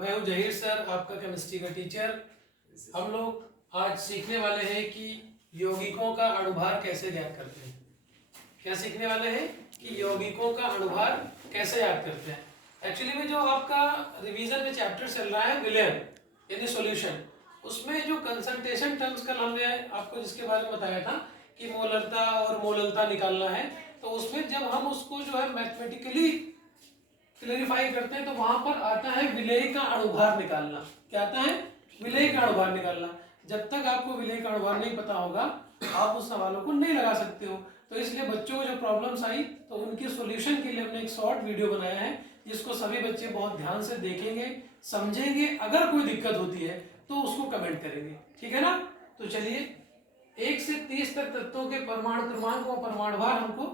मैं हूं जहीर सर, आपका केमिस्ट्री का टीचर। हम लोग आज सीखने वाले हैं कि यौगिकों का अणुभार कैसे ज्ञात करते हैं। क्या सीखने वाले हैं कि यौगिकों का अणुभार कैसे ज्ञात करते हैं। एक्चुअली में जो आपका रिवीजन में चैप्टर चल रहा है विलयन यानी सॉल्यूशन, उसमें जो कंसंट्रेशन टर्म्स कल हमने आपको जिसके बारे में बताया था कि मोलरता और मोललता निकालना है, तो उसमें जब हम उसको जो है मैथमेटिकली क्लेरिफाई करते हैं तो वहां पर आता है विलेय का अणुभार निकालना। क्या आता है? विलेय का अणुभार निकालना। जब तक आपको विलेय का अणुभार नहीं पता होगा आप उस सवालों को नहीं लगा सकते हो। तो इसलिए बच्चों को जो प्रॉब्लम्स आई तो उनके सॉल्यूशन के लिए हमने एक शॉर्ट वीडियो बनाया है, जिसको सभी बच्चे बहुत ध्यान से देखेंगे, समझेंगे। अगर कोई दिक्कत होती है तो उसको कमेंट करेंगे, ठीक है ना। तो चलिए, 1 से 30 तक तत्वों के परमाणु क्रमांक और परमाणुभार हमको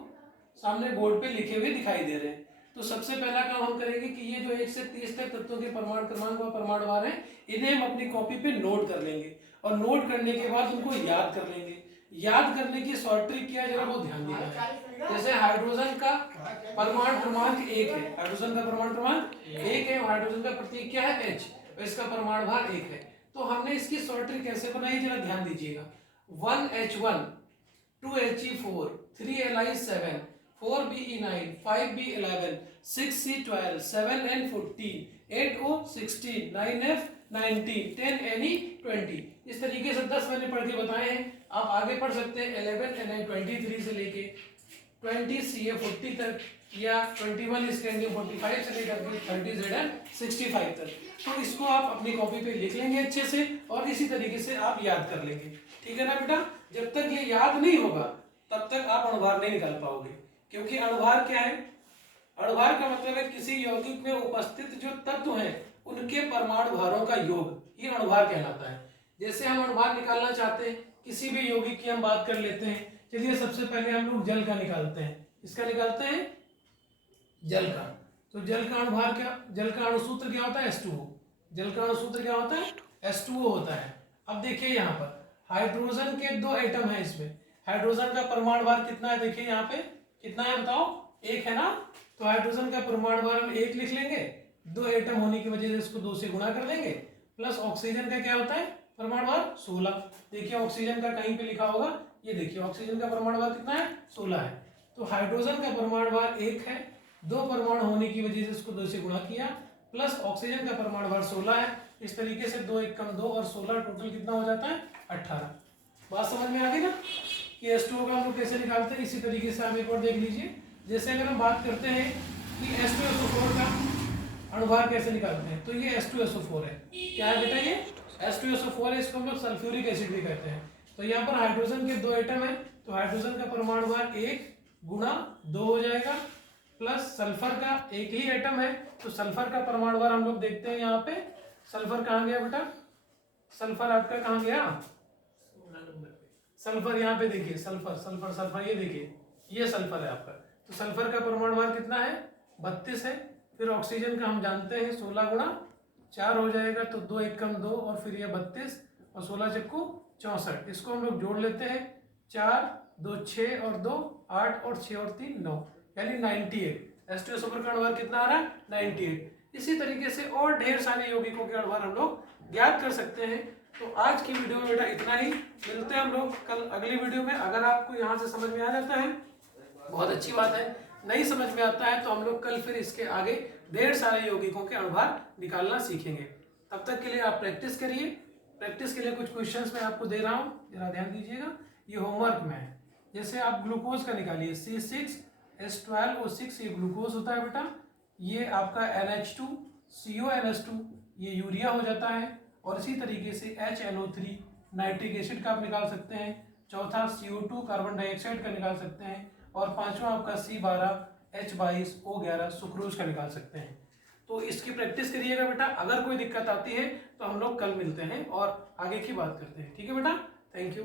सामने बोर्ड पे लिखे हुए दिखाई दे रहे हैं। तो सबसे पहला काम हम करेंगे कि ये जो 1 से 30 तक तत्वों के परमाणु क्रमांक और परमाणुभार हैं, इन्हें हम अपनी कॉपी पे नोट कर लेंगे और नोट करने के बाद उनको याद कर लेंगे। याद करने की शॉर्ट ट्रिक क्या है, जरा वो ध्यान देना। जैसे हाइड्रोजन का परमाणु क्रमांक 1 है, हाइड्रोजन का परमाणु क्रमांक 1 है, हाइड्रोजन का प्रतीक क्या है? H, और इसका परमाणुभार 1 है। तो हमने इसकी शॉर्ट ट्रिक कैसे बनाई, जरा ध्यान दीजिएगा। 1H1, 2He4, 3Li7, 4Be9, 5B11, 6C12, 7N14, 8O16, 9F19, 10Ne20। इस तरीके से 10 मैंने पढ़ के बताए हैं। आप आगे पढ़ सकते हैं 11Na23 से लेके 20Ca40 तक, या 21 Scandium45 से लेकर 30Zn65 तक। तो इसको आप अपनी कॉपी पे लिख लेंगे अच्छे से और इसी तरीके से आप याद कर लेंगे, ठीक है ना बेटा। जब तक ये याद नहीं होगा तब तक आप अणुभार नहीं निकाल पाओगे, क्योंकि अणुभार क्या है? अणुभार का मतलब है किसी यौगिक में उपस्थित जो तत्व हैं उनके परमाणु भारों का योग, ये अणुभार कहलाता है। जैसे हम अणुभार निकालना चाहते हैं किसी भी यौगिक की, हम बात कर लेते हैं। चलिए, सबसे पहले हम लोग जल का निकालते हैं। इसका निकालते हैं जल का। तो जल का अणुभार क्या, जल का अणुसूत्र क्या होता है? H2O। जल का अणुसूत्र क्या होता है? H2O होता है। अब देखिए यहाँ पर हाइड्रोजन के 2 एटम है। इसमें हाइड्रोजन का परमाणु भार कितना है? देखिए यहाँ पे कितना है, बताओ? 1 है ना। तो हाइड्रोजन का परमाणु भार हम 1 लिख लेंगे, 2 एटम होने की वजह से इसको 2 से गुणा कर देंगे। प्लस ऑक्सीजन का क्या होता है परमाणु भार? 16। देखिए ऑक्सीजन का कहीं पे लिखा होगा, ये देखिए ऑक्सीजन का परमाणु भार कितना है? 16 है। तो हाइड्रोजन का परमाणु भार 1 है, 2 परमाणु होने की वजह से इसको 2 से गुणा किया, प्लस ऑक्सीजन का परमाणु भार 16 है। इस तरीके से 2 1 कम 2 और 16 टोटल कितना हो जाता है? 18। बात समझ में आ गई ना कि H2O का हम लोग कैसे निकालते हैं। इसी तरीके से आप एक और देख लीजिए। जैसे अगर हम बात करते हैं कि H2SO4 का अणुभार कैसे निकालते हैं, तो ये H2SO4 है। क्या है बेटा? ये H2SO4 है। इसको हम लोग सल्फ्यूरिक एसिड भी कहते हैं। तो यहाँ पर हाइड्रोजन के 2 एटम है, तो हाइड्रोजन का परमाणु भार 1 गुणा 2 हो जाएगा, प्लस सल्फर का 1 ही एटम है, तो सल्फर का परमाणु भार हम लोग देखते हैं यहाँ पे। सल्फर कहाँ गया बेटा? सल्फर आपका कहाँ गया? सल्फर यहाँ पे देखिए, सल्फर सल्फर सल्फर, ये देखिए ये सल्फर है आपका। तो सल्फर का परमाणु भार कितना है? 32 है। फिर ऑक्सीजन का हम जानते हैं 16 गुणा 4 हो जाएगा, तो 2 1 कम 2 और फिर ये 32 और 16 चक्कू 64। इसको हम लोग जोड़ लेते हैं, 4 2 6 और 2 8 और 6 और 3 9, यानी 98। H2SO4 का अणुभार कितना आ रहा है? 98। इसी तरीके से और ढेर सारे यौगिकों के अणुभार हम लोग ज्ञात कर सकते हैं। तो आज की वीडियो में बेटा इतना ही। मिलते हैं हम लोग कल अगली वीडियो में। अगर आपको यहाँ से समझ में आ जाता है बहुत अच्छी बात है, नहीं समझ में आता है तो हम लोग कल फिर इसके आगे ढेर सारे यौगिकों के अणुभार निकालना सीखेंगे। तब तक के लिए आप प्रैक्टिस करिए। प्रैक्टिस के लिए कुछ क्वेश्चंस मैं आपको दे रहा हूँ, जरा ध्यान दीजिएगा। ये होमवर्क में है। जैसे आप ग्लूकोज का निकालिए, C6H12O6, ये ग्लूकोज होता है बेटा। ये आपका NH2 CONH2, ये यूरिया हो जाता है। और इसी तरीके से HNO3 नाइट्रिक एसिड का आप निकाल सकते हैं। चौथा CO2 कार्बन डाइऑक्साइड का निकाल सकते हैं। और पांचवा आपका C12H22O11 सुक्रोज का निकाल सकते हैं। तो इसकी प्रैक्टिस करिएगा बेटा। अगर कोई दिक्कत आती है तो हम लोग कल मिलते हैं और आगे की बात करते हैं, ठीक है बेटा। Thank you.